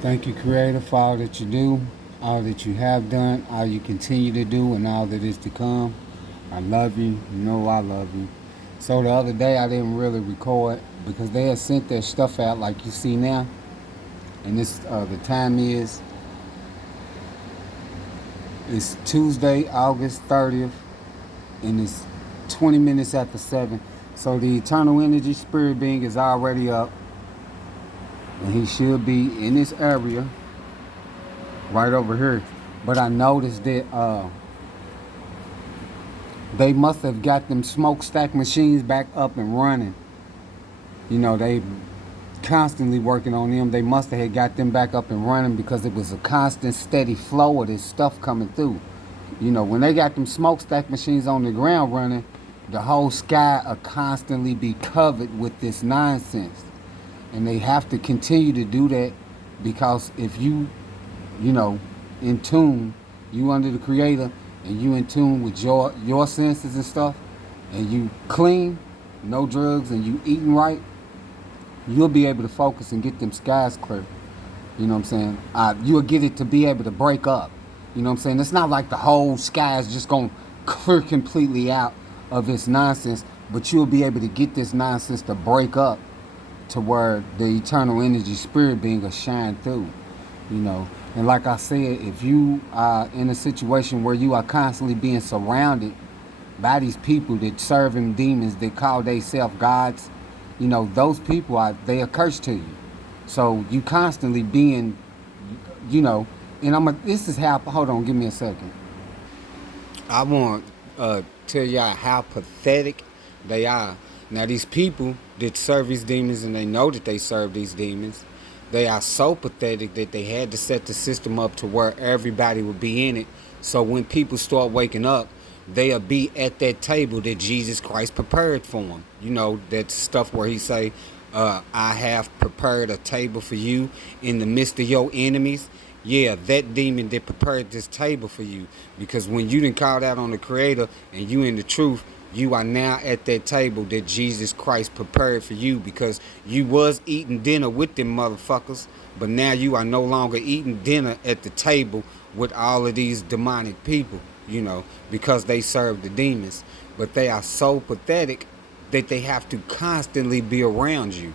Thank you, Creator, for all that you do, all that you have done, all you continue to do, and all that is to come. I love you. You know I love you. So the other day I didn't really record because they had sent their stuff out like you see now, and this the time is it's Tuesday, August 30th, and it's 20 minutes after 7. So the eternal energy spirit being is already up, and he should be in this area right over here. But I noticed that they must have got them smokestack machines back up and running. You know, they constantly working on them. They must have had got them back up and running because it was a constant, steady flow of this stuff coming through. You know, when they got them smokestack machines on the ground running, the whole sky will constantly be covered with this nonsense. And they have to continue to do that because if you know, in tune, you under the creator, and you in tune with your senses and stuff, and you clean, no drugs, and you eating right, you'll be able to focus and get them skies clear. You know what I'm saying? You'll get it to be able to break up. You know what I'm saying? It's not like the whole sky is just going to clear completely out of its nonsense, but you'll be able to get this nonsense to break up to where the eternal energy spirit being will shine through. You know, and like I said, if you are in a situation where you are constantly being surrounded by these people that serving demons that call themselves gods, you know, those people they are cursed to you. So you constantly being, you know, and this is how, hold on, give me a second. I want to tell y'all how pathetic they are. Now these people that serve these demons and they know that they serve these demons, they are so pathetic that they had to set the system up to where everybody would be in it. So when people start waking up, they'll be at that table that Jesus Christ prepared for them. You know, that stuff where he say, I have prepared a table for you in the midst of your enemies. Yeah, that demon that prepared this table for you. Because when you done called out on the creator and you in the truth, you are now at that table that Jesus Christ prepared for you, because you was eating dinner with them motherfuckers, but now you are no longer eating dinner at the table with all of these demonic people, you know, because they serve the demons. But they are so pathetic that they have to constantly be around you.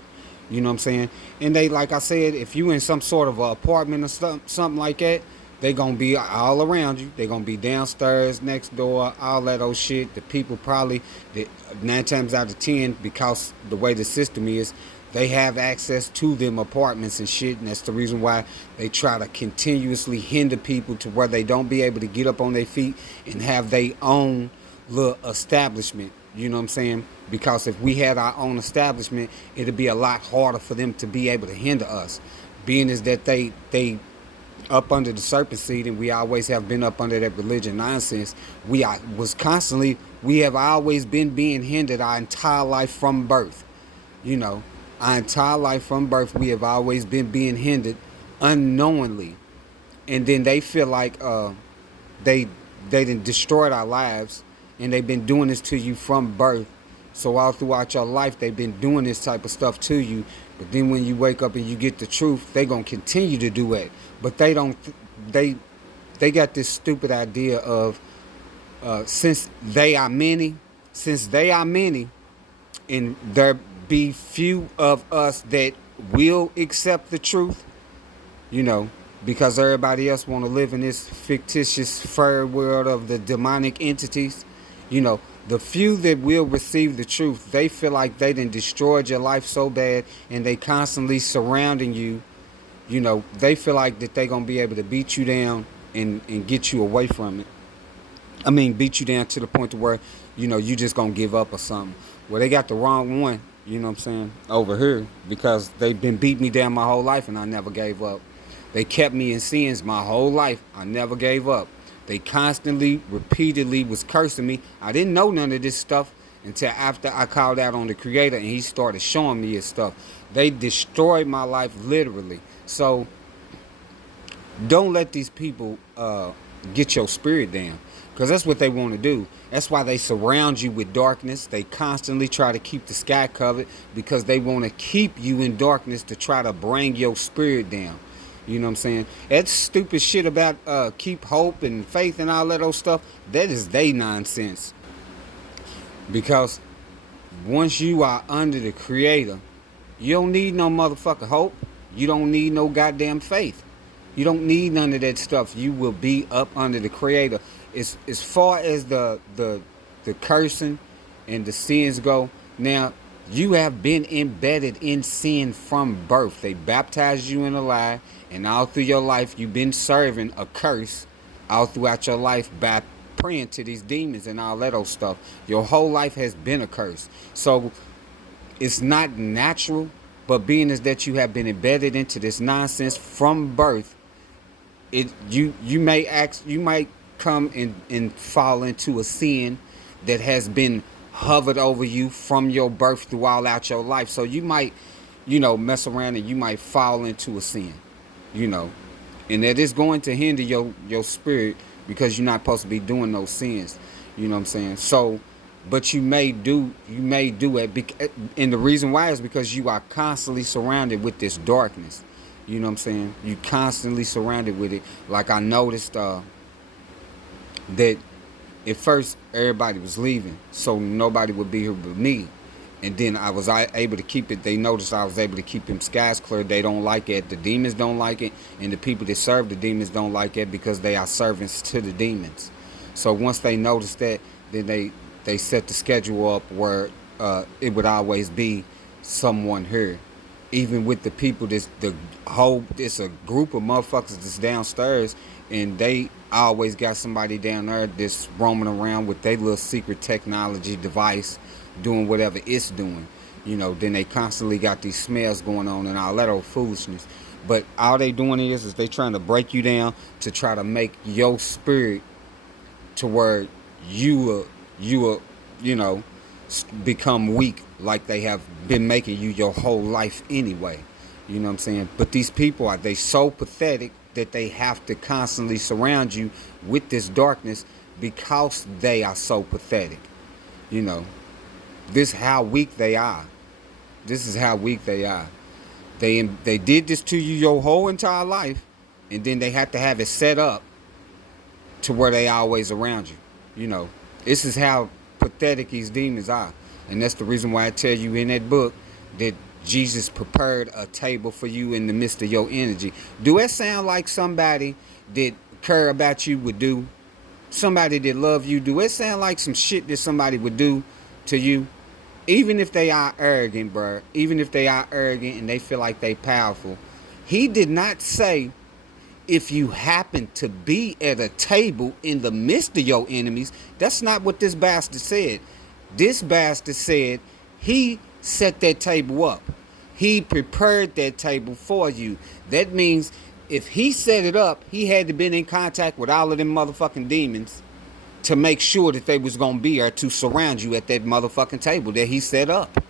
You know what I'm saying? And they, like I said, if you in some sort of an apartment or something like that, they gonna be all around you. They gonna be downstairs, next door, all that old shit. The people probably, 9 times out of 10, because the way the system is, they have access to them apartments and shit, and that's the reason why they try to continuously hinder people to where they don't be able to get up on their feet and have their own little establishment. You know what I'm saying? Because if we had our own establishment, it'd be a lot harder for them to be able to hinder us. Being is that they up under the serpent seed, and we always have been up under that religion nonsense. We have always been being hindered our entire life from birth. You know, our entire life from birth, we have always been being hindered unknowingly. And then they feel like they done destroyed our lives, and they've been doing this to you from birth. So all throughout your life, they've been doing this type of stuff to you. But then when you wake up and you get the truth, they gonna continue to do it. But they don't. They got this stupid idea of since they are many, and there be few of us that will accept the truth. You know, because everybody else want to live in this fictitious fairy world of the demonic entities. You know, the few that will receive the truth, they feel like they done destroyed your life so bad, and they constantly surrounding you. You know, they feel like that they gonna be able to beat you down and get you away from it. I mean, beat you down to the point to where, you know, you just gonna give up or something. Well, they got the wrong one, you know what I'm saying, over here, because they've been beating me down my whole life and I never gave up. They kept me in sins my whole life. I never gave up. They constantly, repeatedly was cursing me. I didn't know none of this stuff until after I called out on the creator and he started showing me his stuff. They destroyed my life literally. So don't let these people get your spirit down, because that's what they want to do. That's why they surround you with darkness. They constantly try to keep the sky covered because they want to keep you in darkness to try to bring your spirit down. You know what I'm saying? That stupid shit about keep hope and faith and all that old stuff, that is they nonsense. Because once you are under the Creator, you don't need no motherfucking hope. You don't need no goddamn faith. You don't need none of that stuff. You will be up under the Creator. As far as the cursing and the sins go, now you have been embedded in sin from birth. They baptized you in a lie, and all through your life you've been serving a curse all throughout your life by praying to these demons and all that old stuff. Your whole life has been a curse. So it's not natural, but being as that you have been embedded into this nonsense from birth, you might come and fall into a sin that has been hovered over you from your birth through all out your life. So you might, mess around and you might fall into a sin, and that is going to hinder your spirit because you're not supposed to be doing those sins. You know what I'm saying? So, but you may do it, and the reason why is because you are constantly surrounded with this darkness. You know what I'm saying? You constantly surrounded with it. Like I noticed that at first everybody was leaving, so nobody would be here but me. And then I was able to keep it. They noticed I was able to keep them skies clear. They don't like it. The demons don't like it. And the people that serve the demons don't like it because they are servants to the demons. So once they noticed that, then they set the schedule up where it would always be someone here. Even with the people, it's a group of motherfuckers that's downstairs, and they always got somebody down there that's roaming around with their little secret technology device doing whatever it's doing. Then they constantly got these smells going on and all that old foolishness. But all they doing is they trying to break you down to try to make your spirit to where you will become weak, like they have been making you your whole life anyway. You know what I'm saying? But these people they so pathetic that they have to constantly surround you with this darkness because they are so pathetic. This is how weak they are. This is how weak they are. They did this to you your whole entire life, and then they have to have it set up to where they always around you. This is how pathetic these demons are. And that's the reason why I tell you in that book that Jesus prepared a table for you in the midst of your energy. Do that sound like somebody that care about you would do? Somebody that love you? Do it sound like some shit that somebody would do to you? Even if they are arrogant, bro. Even if they are arrogant and they feel like they powerful. He did not say, if you happen to be at a table in the midst of your enemies. That's not what this bastard said. This bastard said he set that table up. He prepared that table for you. That means if he set it up, he had to been in contact with all of them motherfucking demons to make sure that they was going to be there to surround you at that motherfucking table that he set up.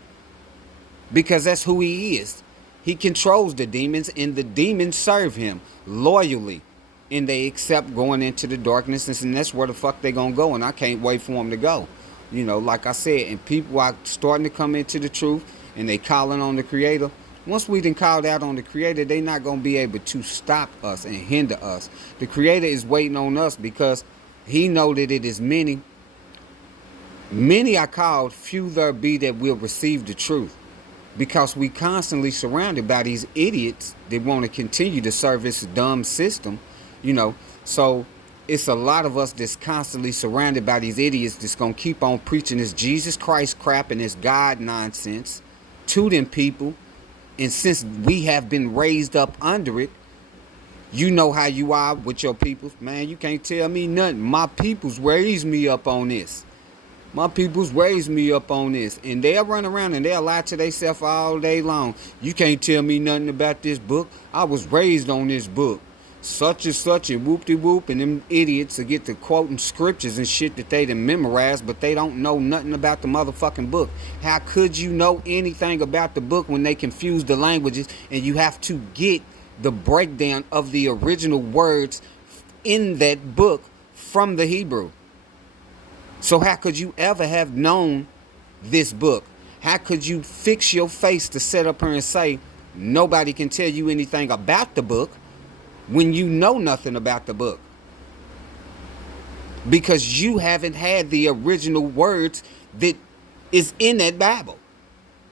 Because that's who he is. He controls the demons, and the demons serve him loyally. And they accept going into the darkness, and that's where the fuck they gonna go, and I can't wait for them to go. Like I said, and people are starting to come into the truth, and they calling on the Creator. Once we done called out on the Creator, they not gonna be able to stop us and hinder us. The Creator is waiting on us because he know that it is many are called, few there be that will receive the truth. Because we constantly surrounded by these idiots that want to continue to serve this dumb system, So it's a lot of us that's constantly surrounded by these idiots that's going to keep on preaching this Jesus Christ crap and this God nonsense to them people. And since we have been raised up under it, you know how you are with your peoples. Man, you can't tell me nothing. My peoples raised me up on this. My peoples raised me up on this. And they'll run around and they'll lie to themselves all day long. You can't tell me nothing about this book. I was raised on this book. Such and such and whoop-de-whoop. And them idiots will get to quoting scriptures and shit that they done memorized, but they don't know nothing about the motherfucking book. How could you know anything about the book when they confuse the languages and you have to get the breakdown of the original words in that book from the Hebrew? So how could you ever have known this book? How could you fix your face to sit up here and say nobody can tell you anything about the book when you know nothing about the book, because you haven't had the original words that is in that Bible,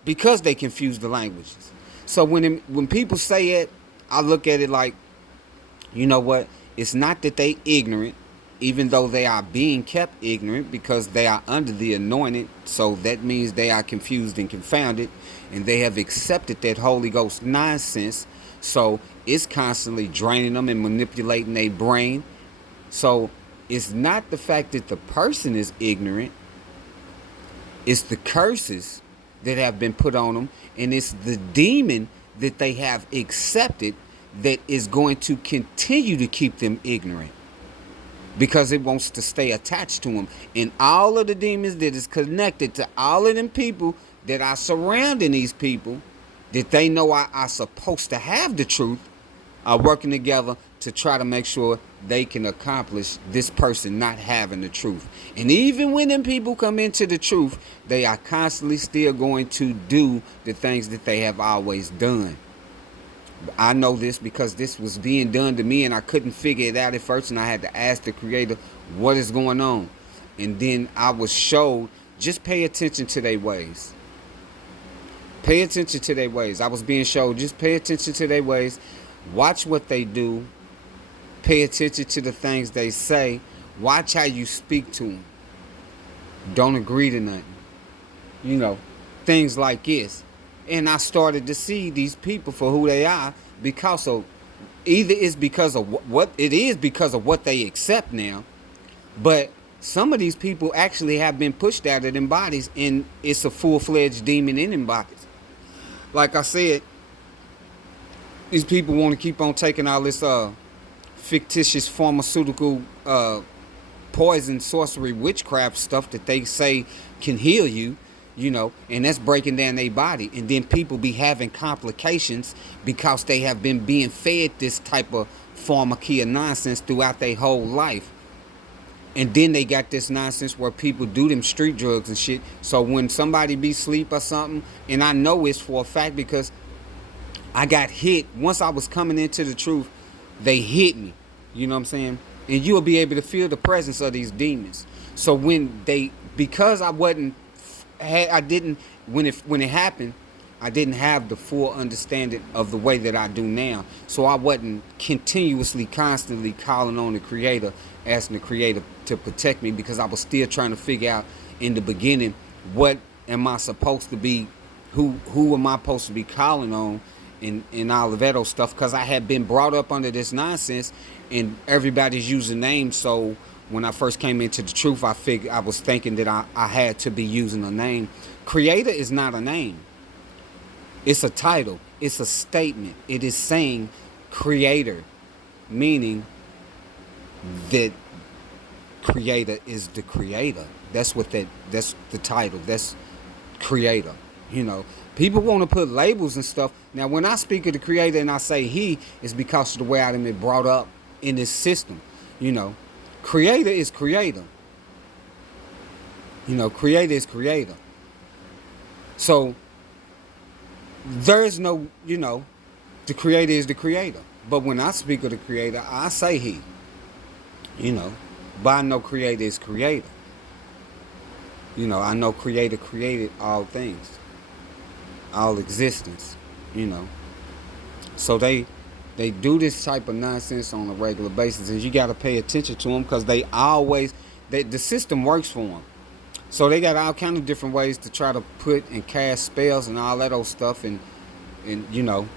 because they confuse the languages. So when people say it, I look at it like, you know what? It's not that they ignorant, even though they are being kept ignorant because they are under the anointed. So that means they are confused and confounded, and they have accepted that Holy Ghost nonsense. So it's constantly draining them and manipulating their brain. So it's not the fact that the person is ignorant. It's the curses that have been put on them, and it's the demon that they have accepted that is going to continue to keep them ignorant, because it wants to stay attached to them. And all of the demons that is connected to all of them people that are surrounding these people that they know are supposed to have the truth are working together to try to make sure they can accomplish this person not having the truth. And even when them people come into the truth, they are constantly still going to do the things that they have always done. I know this because this was being done to me, and I couldn't figure it out at first, and I had to ask the Creator, what is going on? And then I was showed, just pay attention to their ways. Pay attention to their ways. I was being showed, just pay attention to their ways. Watch what they do. Pay attention to the things they say. Watch how you speak to them. Don't agree to nothing. You know, things like this. And I started to see these people for who they are, because of, either it's because of what it is, because of what they accept now, but some of these people actually have been pushed out of them bodies, and it's a full-fledged demon in them bodies. Like I said, these people want to keep on taking all this fictitious pharmaceutical poison, sorcery, witchcraft stuff that they say can heal you. You know, and that's breaking down their body. And then people be having complications because they have been being fed this type of pharmakia nonsense throughout their whole life. And then they got this nonsense where people do them street drugs and shit. So when somebody be asleep or something, and I know it's for a fact because I got hit. Once I was coming into the truth, they hit me. You know what I'm saying? And you'll be able to feel the presence of these demons. So when they, because when it happened, I didn't have the full understanding of the way that I do now. So I wasn't continuously, constantly calling on the Creator, asking the Creator to protect me, because I was still trying to figure out in the beginning, what am I supposed to be, who am I supposed to be calling on in all of that old stuff, because I had been brought up under this nonsense and everybody's using names. So when I first came into the truth, I was thinking that I had to be using a name. Creator is not a name. It's a title. It's a statement. It is saying Creator, meaning that Creator is the Creator. That's the title. That's Creator. You know, people want to put labels and stuff. Now, when I speak of the Creator and I say He, it's because of the way I've been brought up in this system. You know, Creator is Creator. You know, Creator is Creator. So there is no, you know, the Creator is the Creator. But when I speak of the Creator, I say He. You know, but I know Creator is Creator. You know, I know Creator created all things, all existence, you know. So they do this type of nonsense on a regular basis, and you got to pay attention to them, because the system works for them. So they got all kind of different ways to try to put and cast spells and all that old stuff, and you know,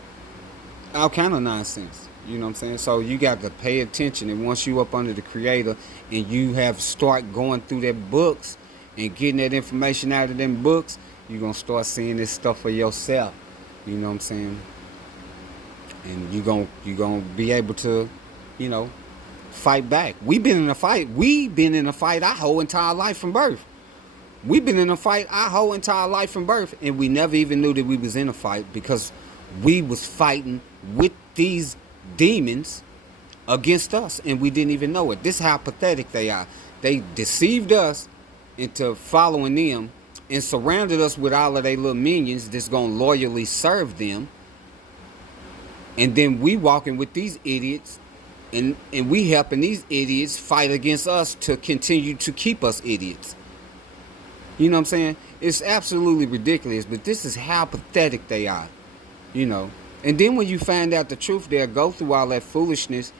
all kind of nonsense. You know what I'm saying? So you got to pay attention, and once you up under the Creator and you have start going through their books and getting that information out of them books, you're going to start seeing this stuff for yourself. You know what I'm saying? And you're going to be able to, you know, fight back. We've been in a fight our whole entire life from birth. We've been in a fight our whole entire life from birth, and we never even knew that we was in a fight, because we was fighting with these demons against us, and we didn't even know it. This is how pathetic they are. They deceived us into following them and surrounded us with all of their little minions that's going to loyally serve them. And then we walking with these idiots And we helping these idiots fight against us to continue to keep us idiots. You know what I'm saying? It's absolutely ridiculous, but this is how pathetic they are. You know. And then when you find out the truth, they'll go through all that foolishness,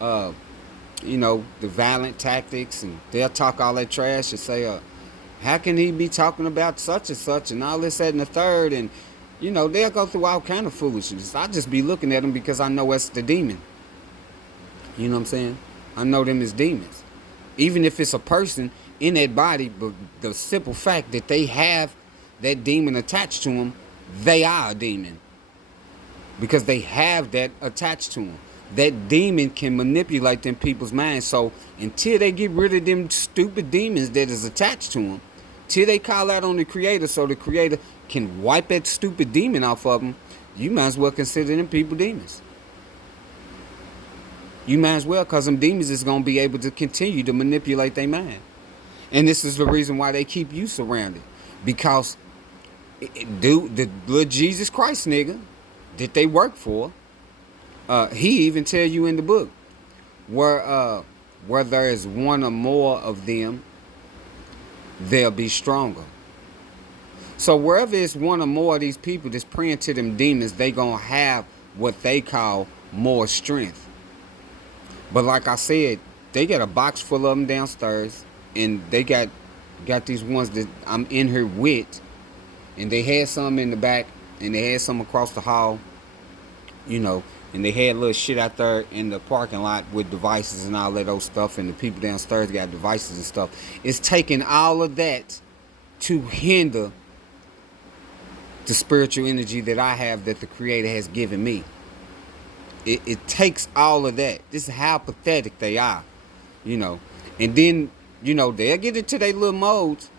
you know, the violent tactics, and they'll talk all that trash and say, how can he be talking about such and all this, that, and the third, and, you know, they'll go through all kind of foolishness. I just be looking at them because I know it's the demon. You know what I'm saying? I know them as demons. Even if it's a person in that body, but the simple fact that they have that demon attached to them, they are a demon. Because they have that attached to them. That demon can manipulate them people's minds. So until they get rid of them stupid demons that is attached to them, till they call out on the Creator so the Creator can wipe that stupid demon off of them, you might as well consider them people demons. You might as well, because them demons is going to be able to continue to manipulate their mind. And this is the reason why they keep you surrounded. Because, dude, the little Jesus Christ nigga that they work for, he even tell you in the book, where there is one or more of them, they'll be stronger. So wherever it's one or more of these people that's praying to them demons, they going to have what they call more strength. But like I said, they got a box full of them downstairs, and they got these ones that I'm in here with, and they had some in the back, and they had some across the hall, you know, and they had little shit out there in the parking lot with devices and all that old stuff, and the people downstairs got devices and stuff. It's taking all of that to hinder the spiritual energy that I have, that the Creator has given me. It takes all of that. This is how pathetic they are, you know. And then, you know, they'll get into their little modes.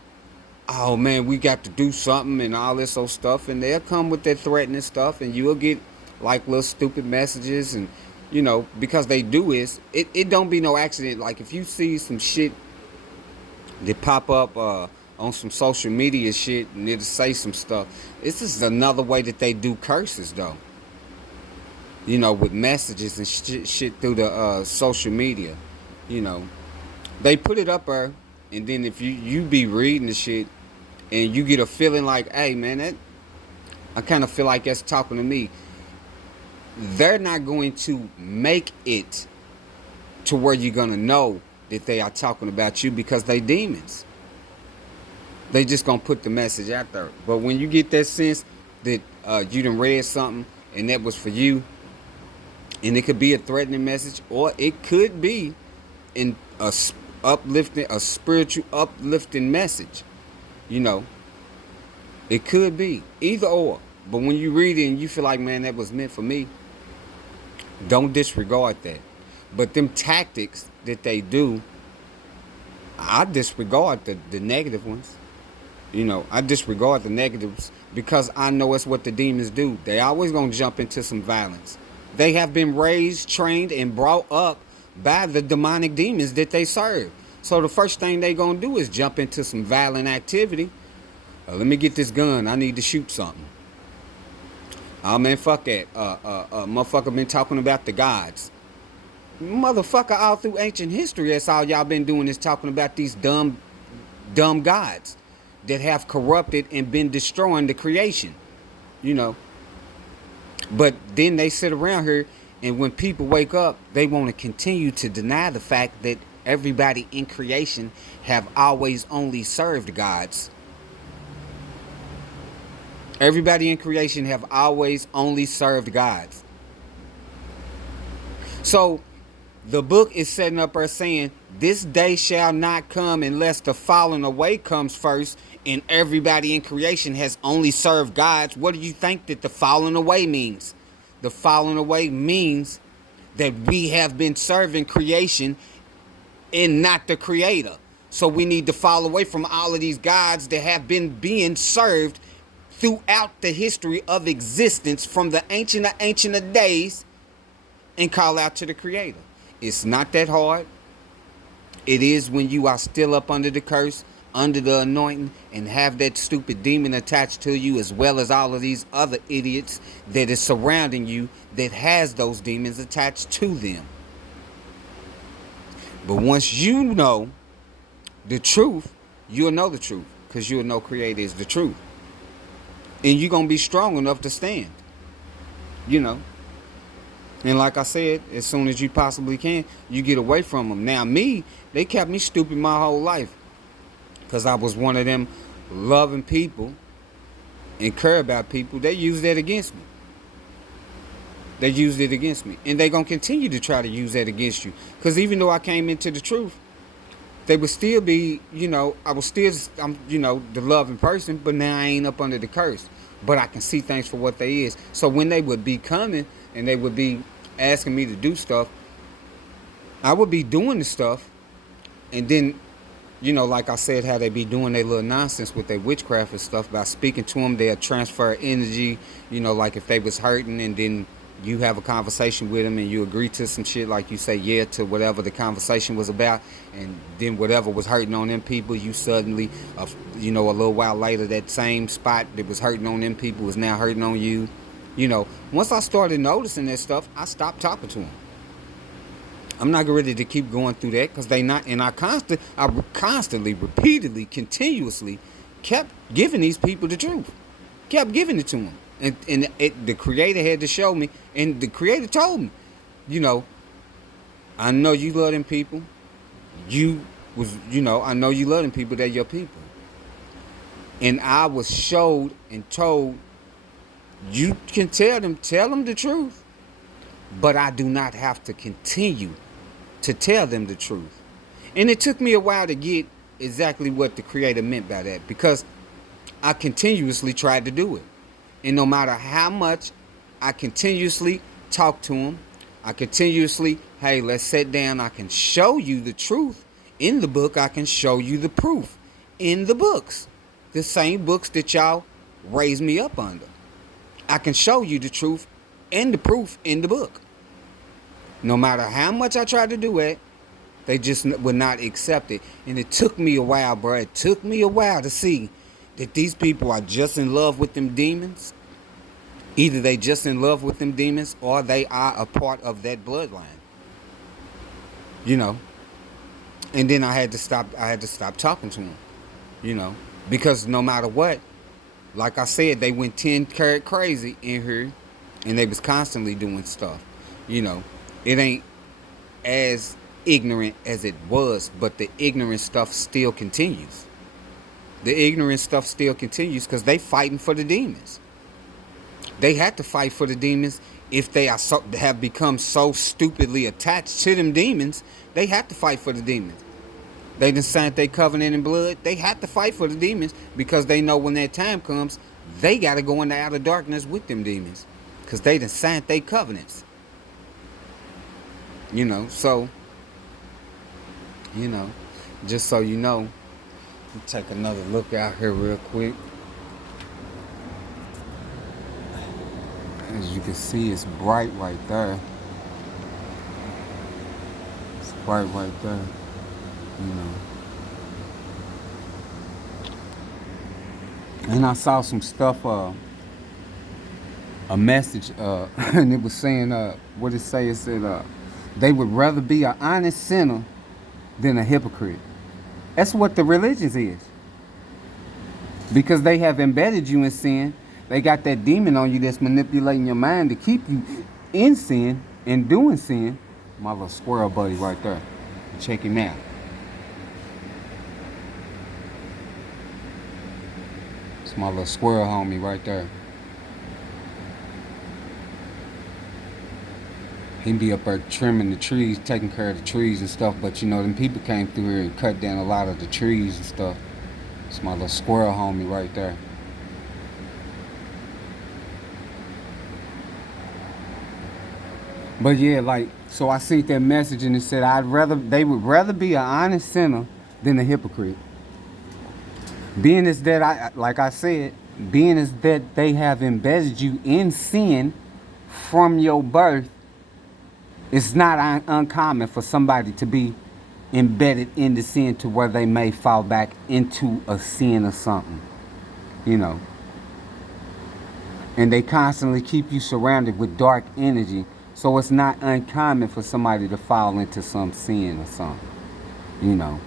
Oh, man, we got to do something and all this old stuff. And they'll come with that threatening stuff. And you'll get, like, little stupid messages. And, you know, because they do is, it don't be no accident. Like, if you see some shit that pop up on some social media shit and it'll say some stuff, this is another way that they do curses, though. You know, with messages and shit through the social media, you know. They put it up there, and then if you be reading the shit, and you get a feeling like, hey, man, I kind of feel like that's talking to me. They're not going to make it to where you're going to know that they are talking about you, because they demons. They just going to put the message out there. But when you get that sense that you done read something, and that was for you, and it could be a threatening message, or it could be in a spiritual uplifting message. You know, it could be either or. But when you read it and you feel like, man, that was meant for me, don't disregard that. But them tactics that they do, I disregard the negative ones. You know, I disregard the negatives because I know it's what the demons do. They always gonna jump into some violence. They have been raised, trained, and brought up by the demonic demons that they serve. So the first thing they gonna do is jump into some violent activity. Let me get this gun. I need to shoot something. Oh, man, fuck that. Motherfucker been talking about the gods. Motherfucker, all through ancient history, that's all y'all been doing, is talking about these dumb gods that have corrupted and been destroying the creation. You know. But then they sit around here, and when people wake up, they want to continue to deny the fact that everybody in creation have always only served gods. Everybody in creation have always only served gods. So the book is setting up her saying, this day shall not come unless the falling away comes first, and everybody in creation has only served gods. What do you think that the falling away means? The falling away means that we have been serving creation and not the Creator. So we need to fall away from all of these gods that have been being served throughout the history of existence from the ancient of days, and call out to the Creator. It's not that hard. It is when you are still up under the curse, under the anointing, and have that stupid demon attached to you, as well as all of these other idiots that is surrounding you that has those demons attached to them. But once you know the truth, you'll know the truth. Because you'll know Creator is the truth. And you're going to be strong enough to stand. You know. And like I said, as soon as you possibly can, you get away from them. Now me, they kept me stupid my whole life. Because I was one of them loving people and care about people. They used that against me. They used it against me. And they're going to continue to try to use that against you. Because even though I came into the truth, they would still be, I was still, the loving person, but now I ain't up under the curse. But I can see things for what they is. So when they would be coming and they would be asking me to do stuff, I would be doing the stuff. And then, like I said, how they be doing their little nonsense with their witchcraft and stuff. By speaking to them, they'll transfer energy, like if they was hurting, and then you have a conversation with them and you agree to some shit, like you say yeah to whatever the conversation was about, and then whatever was hurting on them people, you suddenly, a little while later, that same spot that was hurting on them people was now hurting on you. Once I started noticing that stuff, I stopped talking to them. I'm not ready to keep going through that because they not, and I constantly, repeatedly, continuously kept giving these people the truth, kept giving it to them. And the Creator had to show me, and the Creator told me, I know you love them people. I know you love them people, they're your people. And I was showed and told, you can tell them the truth, but I do not have to continue to tell them the truth. And it took me a while to get exactly what the Creator meant by that, because I continuously tried to do it. And no matter how much I continuously talk to them, I continuously, hey, let's sit down. I can show you the truth in the book. I can show you the proof in the books. The same books that y'all raised me up under. I can show you the truth and the proof in the book. No matter how much I tried to do it, they just would not accept it. And it took me a while, bro. It took me a while to see that these people are just in love with them demons. Either they just in love with them demons, or they are a part of that bloodline. And then I had to stop talking to them. Because no matter what, like I said, they went 10 carat crazy in here, and they was constantly doing stuff. It ain't as ignorant as it was, but the ignorant stuff still continues. The ignorant stuff still continues because they fighting for the demons. They had to fight for the demons if they have become so stupidly attached to them demons. They have to fight for the demons. They done signed their covenant in blood. They have to fight for the demons because they know when that time comes, they got to go into outer darkness with them demons because they done signed their covenants. So, just so you know, take another look out here real quick. As you can see, it's bright right there. It's bright right there. And I saw some stuff, a message, and it was saying, what it say? It said, they would rather be an honest sinner than a hypocrite. That's what the religions is. Because they have embedded you in sin. They got that demon on you that's manipulating your mind to keep you in sin and doing sin. My little squirrel buddy right there. Check him out. It's my little squirrel homie right there. He be up there trimming the trees, taking care of the trees and stuff. But them people came through here and cut down a lot of the trees and stuff. It's my little squirrel homie right there. But yeah, so I seen that message and it said they would rather be an honest sinner than a hypocrite. Being as that being as that they have embedded you in sin from your birth, it's not uncommon for somebody to be embedded in the sin to where they may fall back into a sin or something, And they constantly keep you surrounded with dark energy. So it's not uncommon for somebody to fall into some sin or something. you know.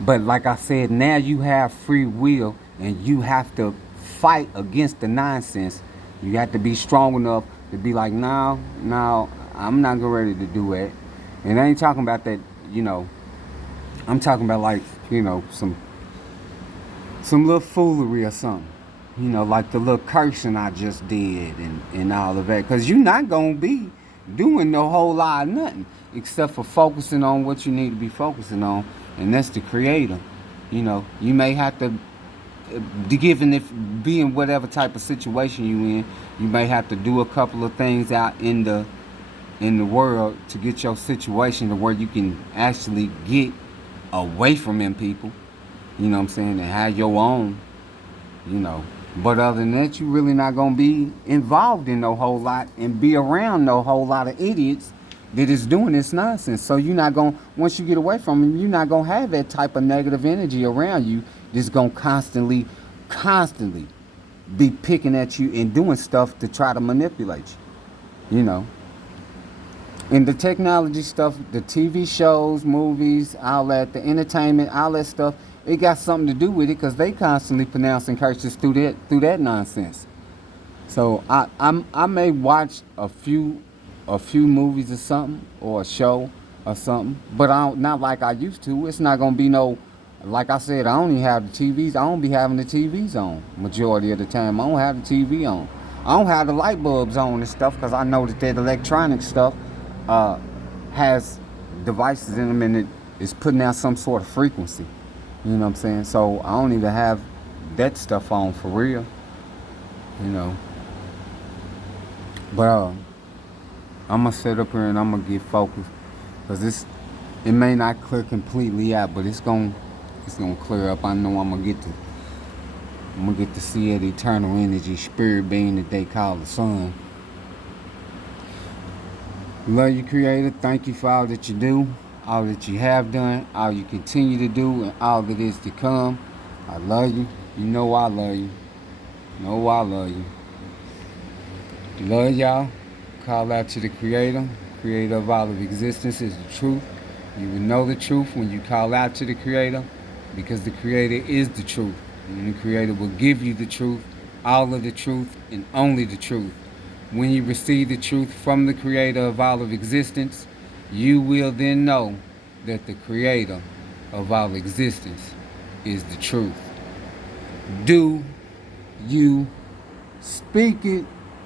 But like I said, now you have free will and you have to fight against the nonsense. You have to be strong enough to be like, no, I'm not ready to do that. And I ain't talking about that, you know. I'm talking about like, you know, some little foolery or something. You know, like the little cursing I just did and all of that. Because you're not going to be doing no whole lot of nothing except for focusing on what you need to be focusing on, and that's the creator. You know, you may have to, given if being whatever type of situation you in, you may have to do a couple of things out in the world to get your situation to where you can actually get away from them people. You know what I'm saying? And have your own, you know. But other than that, you really not gonna be involved in no whole lot and be around no whole lot of idiots that is doing this nonsense. So you're not gonna, once you get away from them, you're not gonna have that type of negative energy around you that's gonna constantly be picking at you and doing stuff to try to manipulate you. You know. And the technology stuff, the TV shows, movies, all that, the entertainment, all that stuff, it got something to do with it because they constantly pronouncing curses through that nonsense. So I may watch a few movies or something or a show or something, but not like I used to. It's not gonna be no, like I said, I don't even have the TVs. I don't be having the TVs on majority of the time. I don't have the TV on. I don't have the light bulbs on and stuff because I know that electronic stuff has devices in them and it is putting out some sort of frequency. You know what I'm saying? So I don't even have that stuff on for real. You know. But I'm gonna sit up here and I'm gonna get focused because it may not clear completely out, but it's gonna clear up. I know I'm gonna get to see that eternal energy spirit being that they call the sun. Love you, Creator. Thank you for all that you do, all that you have done, all you continue to do, and all that is to come. I love you. You know I love you. You know I love you. Love y'all. Call out to the Creator. Creator of all of existence is the truth. You will know the truth when you call out to the Creator because the Creator is the truth. And the Creator will give you the truth, all of the truth, and only the truth. When you receive the truth from the Creator of all of existence, you will then know that the Creator of all existence is the truth. Do you speak it?